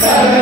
Sabi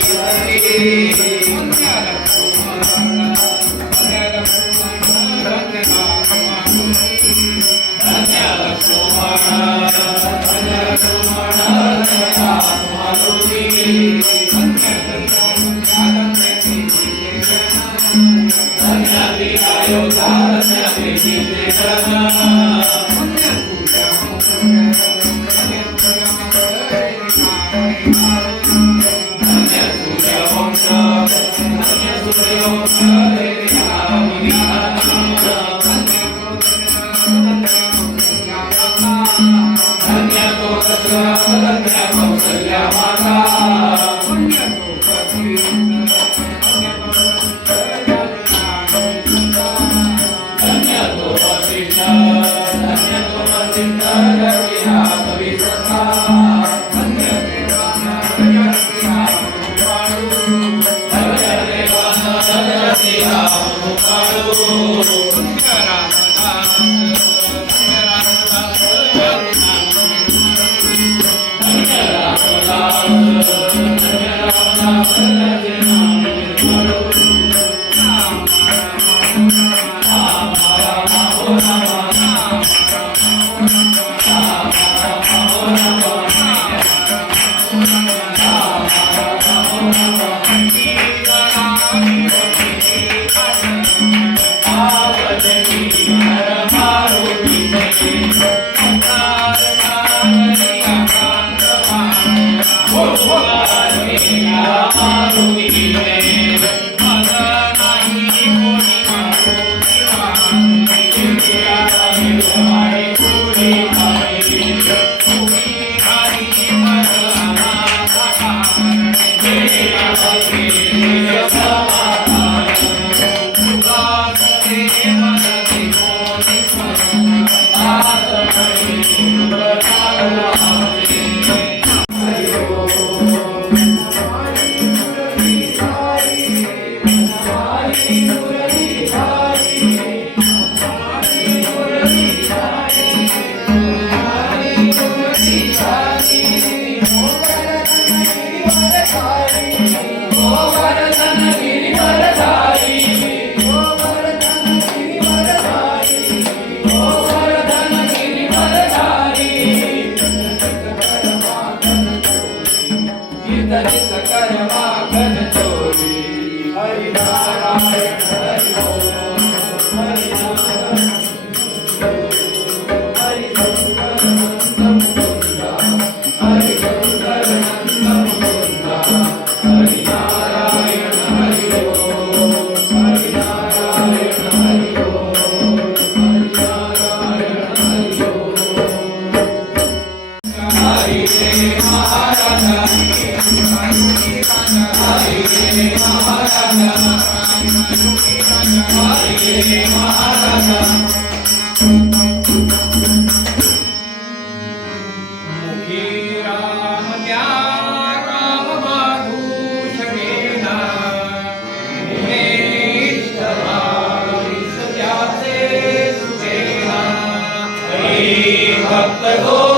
Thank you. Senhor. Твого.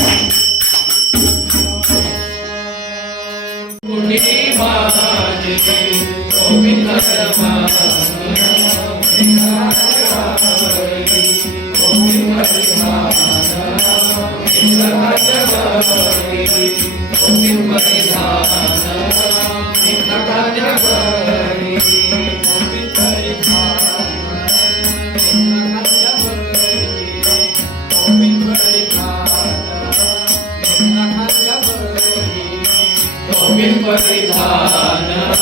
परिधान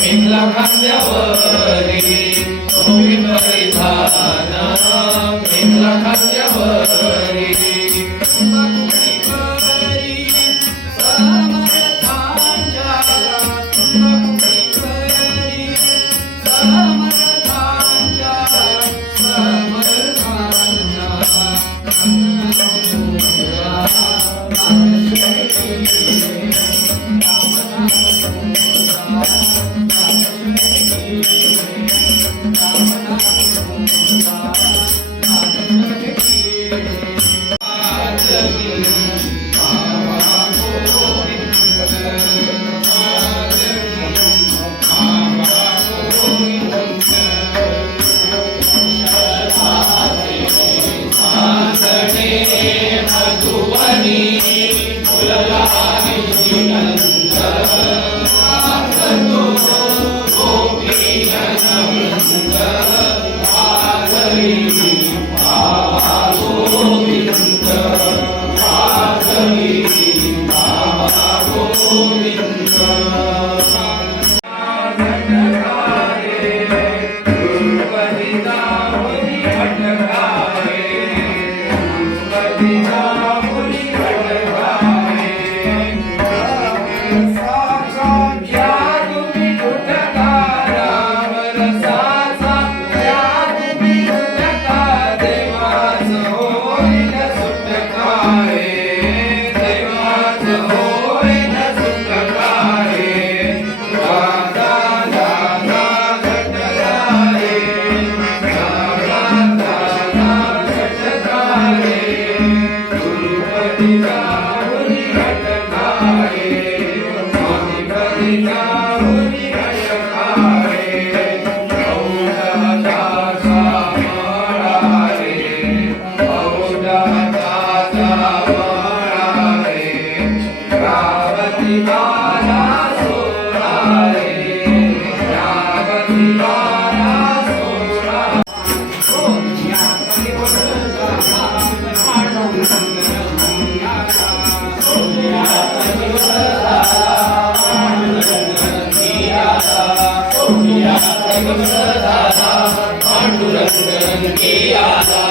विंगला खांद्यावरी तुम्ही ಕಲಿಯ Yeah.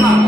了。